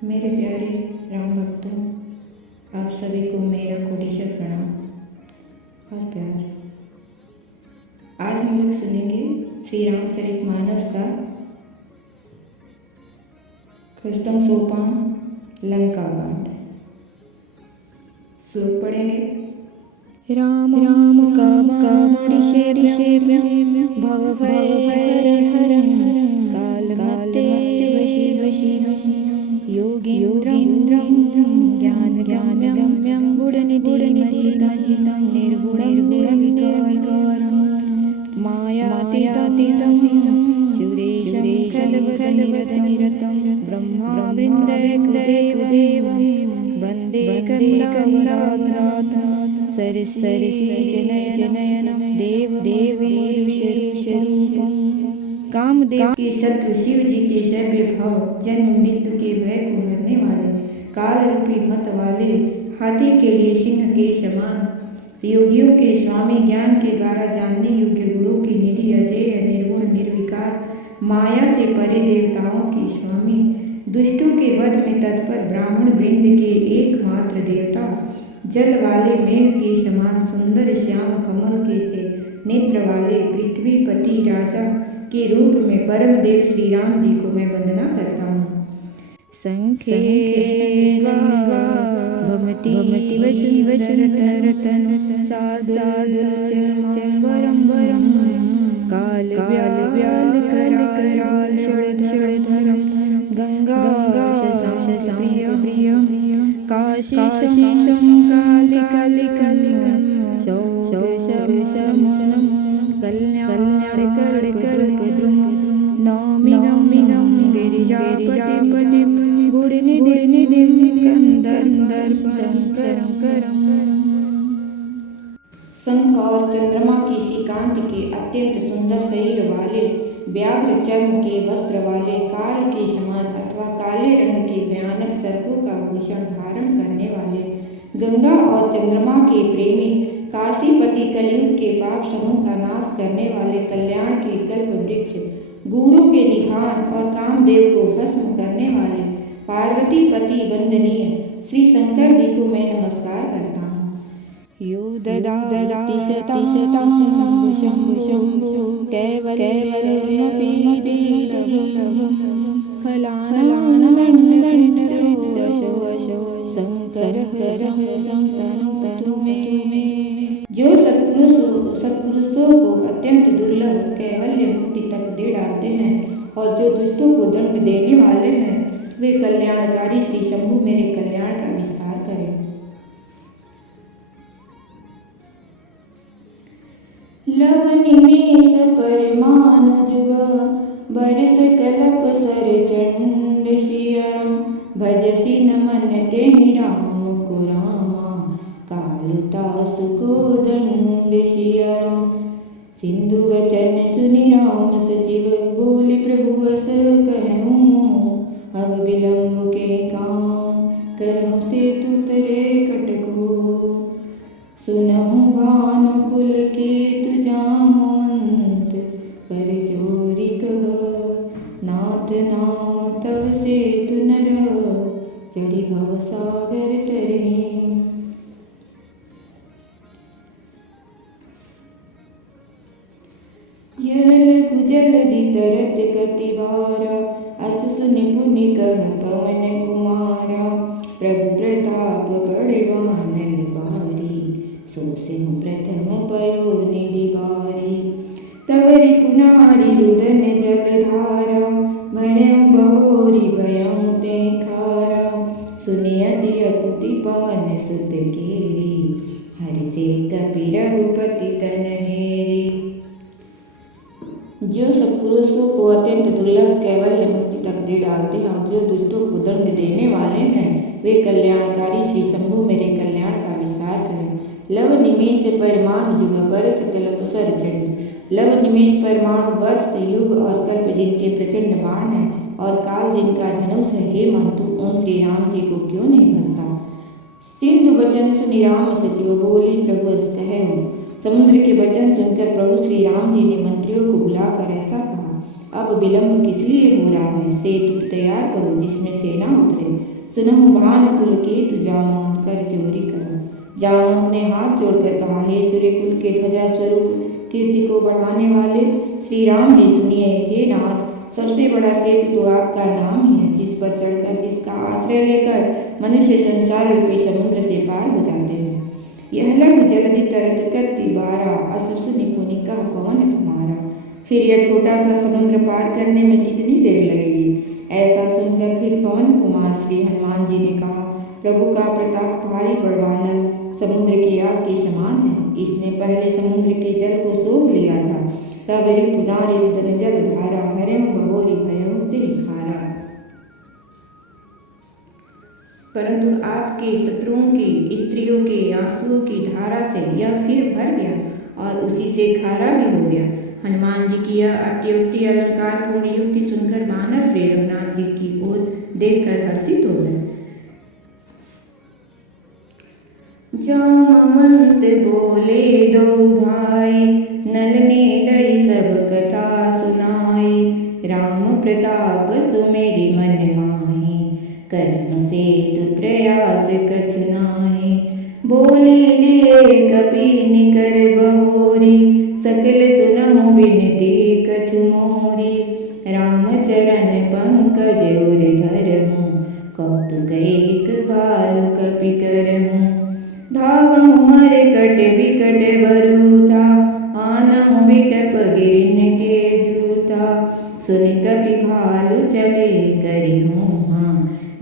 मेरे प्यारे राम भक्तों, आप सभी को मेरा कोटिशर प्रणाम और प्यार। आज हम लोग सुनेंगे श्री रामचरितमानस का अष्टम सोपान लंका कांड। श्लोक पढ़ेंगे। राम राम काम काम ऋषे भव भय हर काल काले वशी वशी योगेन्द्रं ज्ञान ज्ञान गम्यं गुणनिधिं निर्गुणं विकारं मायातीतं सुरेशं खलवनिरतं ब्रह्मावृन्दैकदेवं वन्दे कमलानाथं सरसी जनयनं देवदेवीशरूपम्। कामदेव के शत्रु शिव जी के शैव्य भाव जन्म मृत्यु के भय को हरने वाले काल रूपी मत वाले हाथी के लिए सिंह के समान योगियों के स्वामी ज्ञान के द्वारा जानने योग्य गुणों की निधि अजय निर्गुण निर्विकार माया से परे देवताओं के स्वामी दुष्टों के वध में तत्पर ब्राह्मण वृंद के एकमात्र देवता जल वाले मेघ के समान सुंदर श्याम कमल के से नेत्र वाले पृथ्वीपति राजा के रूप में परम देव श्री राम जी को मैं वंदना करता हूँ। संखे भमति वशरतन सार्दुलचर्मं काल व्याल कराल षडधरं गंगा शशाप्रियं काशी कालिकलिकलिकं शौशमनं कल्याणकल्पद्रुम नौमि गं गिरिजापतिं गुणनिधिं कंदर्प शंकरं। शंख और चंद्रमा की सी कांति के अत्यंत सुंदर शरीर वाले व्याघ्र चर्म के वस्त्र वाले काल के समान अथवा काले रंग के भयानक सर्पों का भूषण धारण करने वाले गंगा और चंद्रमा के प्रेमी काशीपति कलयुग के पाप समूह का नाश करने वाले कल्याण के कल्प वृक्ष गूढ़ों के निधान और कामदेव को भस्म करने वाले पार्वती पति वंदनीय श्री शंकर जी को मैं नमस्कार करता हूँ। यो ददाति शतं शम्भु कैवल्यमपि दुर्लभं फलानां शंकरः तनु मे। जो सत्पुरुषों को अत्यंत दुर्लभ कैवल्य मुक्ति तक दे डालते हैं और जो दुष्टों को दंड देने वाले हैं वे कल्याणकारी श्री शंभु मेरे कल्याण का विस्तार करें। लव निमेष परमानु जुग बरस कल्प सर चंड शियरं भजसि न मन तेहि राम को रामा कालुता सुको दंड शियरं। सिंधु वचन सुनि राम सचिव बोले प्रभु अस कहूँ अब विलम्ब के काम करहु सेतु तरे कटको सुनहु भानुकुल केतु जामवंत कर जोरी कह नाथ नाम तव सेतु नर चढ़ी भव सागर तरे। यह लघु जलधि तरत गति बारा अस सुनि पुनि कहत मन कुमारा प्रभु प्रताप बड़े वानर बारी सो सिंह प्रथम पयो निधि बारी तवरि पुनारी रुदन जलधारा भरऊ बहोरी भयऊ ते खारा सुनि अति अकुति पवन सुत केरी हरि से कपि रघुपति तन हेरी। जो सत्पुरुषों को अत्यंत दुर्लभ कैवल्य मुक्ति तक दे डालते हैं और जो दुष्टों को दंड देने वाले हैं वे कल्याणकारी श्री शंभु मेरे कल्याण का विस्तार करें। लव निमेष परमाणु जुग बरस कल्प सर चंड। लव निमेष परमाणु वर्ष युग और कल्प जिनके प्रचंड बाण हैं और काल जिनका धनुष है, हे मंतु उन श्री राम जी को क्यों नहीं भजता। सिंधु वचन सुनि राम सचिव बोली प्रभु अस कहूँ। समुद्र के वचन सुनकर प्रभु श्री राम जी ने मंत्रियों को बुलाकर ऐसा कहा, अब अब विलंब किस लिए हो रहा है? सेतु तैयार करो जिसमें सेना उतरे। सुनहु भानुकुल केतु जामवंत कर जोरी करा। जामवंत ने हाथ जोड़कर कहा, हे सूर्यकुल के ध्वजा स्वरूप कीर्ति को बढ़ाने वाले श्री राम जी सुनिए। हे नाथ, सबसे बड़ा सेतु तो आपका नाम ही है, जिस पर चढ़कर, जिसका आश्रय लेकर मनुष्य संसार रूपी समुद्र से पार हो जाते हैं। यह लघु जलधि तरत करती बारा, अस सुनि पुनि कह पवन तुम्हारा। फिर यह छोटा सा समुद्र पार करने में कितनी देर लगेगी? ऐसा सुनकर फिर पवन कुमार श्री हनुमान जी ने कहा, प्रभु का प्रताप भारी बड़वानल समुद्र की आग के समान है। इसने पहले समुद्र के जल को सोख लिया था, तब रिपु नारी रुदन जल धारा, भरे बहोरी भयो देह खारा। परंतु आपके शत्रुओं के, स्त्रियों के आंसुओं की धारा से यह फिर भर गया और उसी से खारा भी हो गया। हनुमान जी की यह अत्युक्ति अलंकार पूर्ण युक्ति सुनकर वानर श्री रघुनाथ जी की ओर देखकर हर्षित हो गए। जामवंत बोले दो भाई, नल ने लई सब कथा सुनाई। राम प्रताप सुमेरि मन माहि, करहु सेतु प्रयास कछु नाहि। बोले ले कपि निकर बहोरी, सकल सुनहु बिनती कछु मोरी। राम चरण पंकज उर धरहु, कौतुक एक बाल कपि करहु। धावहु मरकट विकट बरूथा, आनहु बिटप गिरिन के जूथा। सुनि कपि भालु चले करिहूहा,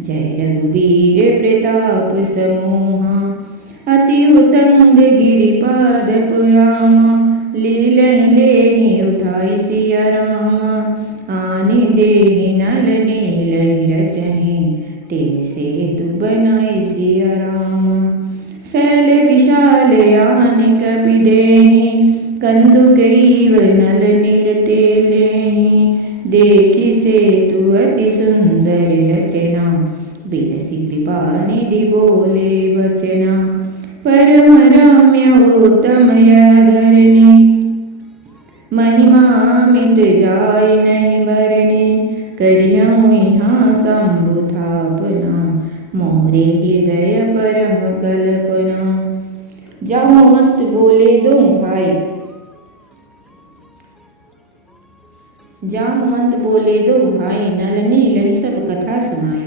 जय रघुबीर प्रताप समूहा। अति उतंग गिरिपाद पुरामा, लीलहि लेहि उठाई सिया रामा। आनि देहि नल नीलहि रचहि, ते सेतु बनाई सिया रामा। शैल विशाल आनि कपि देहि, कंदुक ईव नल नील ते लेहि। देखि सेतु अति सुंदर रचना, बिहसि कृपा निधि बोले बचना। परम रम्य उत्तम यह धरनी, महिमा अमित जाय नहीं भरनी। करिहउँ यहाँ शंभु थापना, मोरे हृदय परम कल्पना। जामवंत बोले दो भाई, जामवंत बोले दो भाई, नल नील सब कथा सुनाई।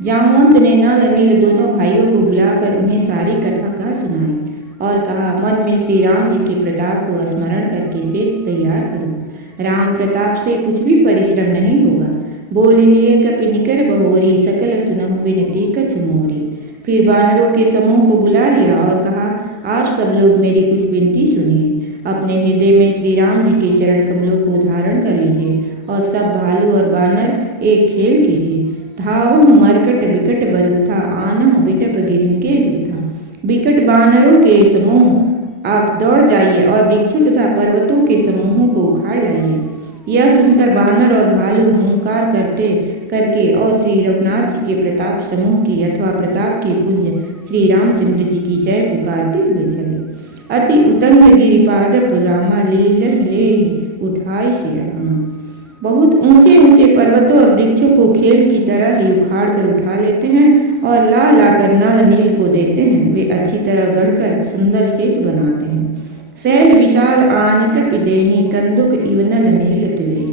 जामवंत ने नल नील दोनों भाइयों को बुलाकर उन्हें सारी कथा कह सुनाई और कहा, मन में श्री राम जी के प्रताप को स्मरण करके सेतु तैयार करो। राम प्रताप से कुछ भी परिश्रम नहीं होगा। बोल लिए कपि निकर बहोरी, सकल सुनहु बिनती कछु मोरी। फिर वानरों के समूह को बुला लिया और कहा, आप सब लोग मेरी कुछ विनती सुनिए। अपने हृदय में श्री राम जी के चरण कमलों को धारण कर लीजिए और सब भालू और वानर एक खेल कीजिए। धावहु मरकट विकट बरूथा, आनहु बिटप गिरिन के जूथा। विकट वानरों के समूह आप दौड़ जाइए और वृक्षों तथा पर्वतों के समूहों को उखाड़ लाइए। यह सुनकर वानर और भालू हुंकार करके और श्री रघुनाथ जी के प्रताप समूह की अथवा प्रताप के पुंज श्री रामचंद्र जी की जय पुकारते हुए चले। अति उतंग गिरिपाद पुरामा, लीलहि लेहि उठाई सिया रामा। बहुत ऊंचे ऊंचे पर्वतों और वृक्षों को खेल की तरह ही उखाड़ कर उठा लेते हैं और ला लाकर नल नील को देते हैं। वे अच्छी तरह गढ़कर सुंदर सेतु बनाते हैं। शैल विशाल आन कपि देहि, कंदुक इव नल नील तिलेहि।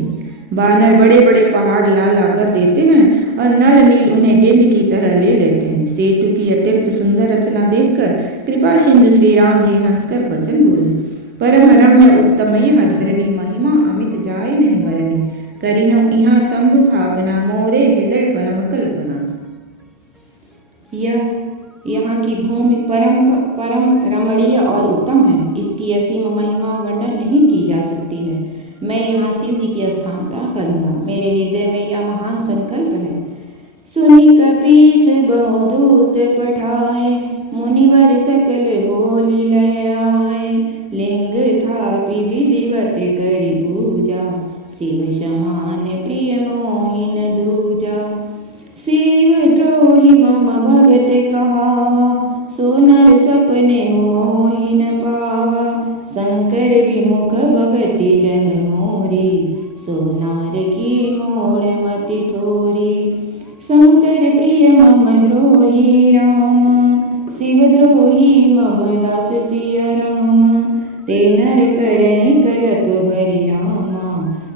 वानर बड़े बड़े पहाड़ ला लाकर देते हैं और नल नील उन्हें गेंद की तरह ले लेते हैं। सेतु की अत्यंत सुंदर रचना देखकर कृपा सिंधु श्री राम जी हंसकर वचन बोले, परम रम्य उत्तम यह धरनी, महिमा अमित जाय नहीं भरनी। करिहउँ यहाँ शंभु थापना, मोरे हृदय परम कल्पना। यह यहाँ की भूमि परम रमणीय और उत्तम है। इसकी असीम महिमा वर्णन नहीं की जा सकती है। मैं यहाँ शिव जी की स्थापना करूँगा। मेरे हृदय में यह महान संकल्प है। सुनि कपीस बहुदूत पठाए, मुनिवर सकल बोली लय आए। लिंग थापि विधिवत करि पूजा, शिव समान प्रिय मोहिन दूजा। शिव द्रोहि मम भगत कहावा, सोनर सपने मोहिन पावा। शंकर विमुख भगति जह मोरी, सोनार की मोड़ मति थोरी। शंकर प्रिय मम द्रोही राम, शिव द्रोही मम दास सिया राम। ते नर करहि कलप भरि रामा,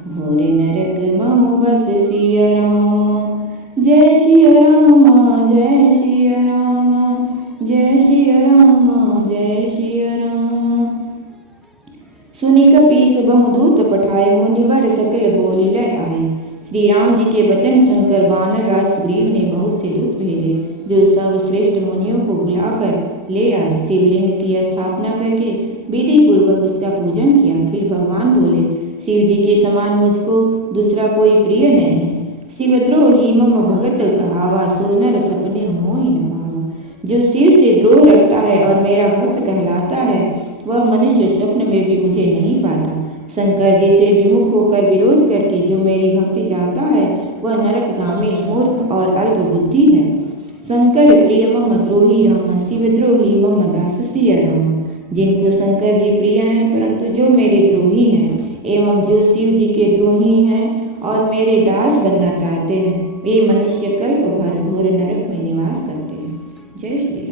घोर नरक महु बस सिया राम। जय सिया रामा जय सिया रामा, जय सिया रामा जय सिया रामा। सुनि कपीस बहु दूत पठाए, मुनिवर सकल बोल ले आए। श्री राम जी के वचन सुनकर वानर राज सुग्रीव ने बहुत से दूत भेजे, जो सब श्रेष्ठ मुनियों को बुलाकर ले आए। शिवलिंग की स्थापना करके विधि पूर्वक उसका पूजन किया। फिर भगवान बोले, शिव जी के समान मुझको दूसरा कोई प्रिय नहीं है। शिवद्रोही मम भगत कहावा, सो नर सपने मोहि न भावा। जो शिव से द्रोह रखता है और मेरा भक्त कहलाता है, वह मनुष्य स्वप्न में भी मुझे नहीं पाता। शंकर जी से विमुख होकर विरोध करके जो मेरी भक्ति चाहता है, वह नरकगामी मूर्ख और अल्प बुद्धि है। शंकर प्रिय मम द्रोही राम, शिवद्रोही मम दास सिया राम। जिनको शंकर जी प्रिय हैं, परंतु जो मेरे द्रोही हैं एवं जो शिव जी के द्रोही हैं और मेरे दास बनना चाहते हैं, वे मनुष्य कल्प भर घोर नरक में निवास करते हैं। जय श्री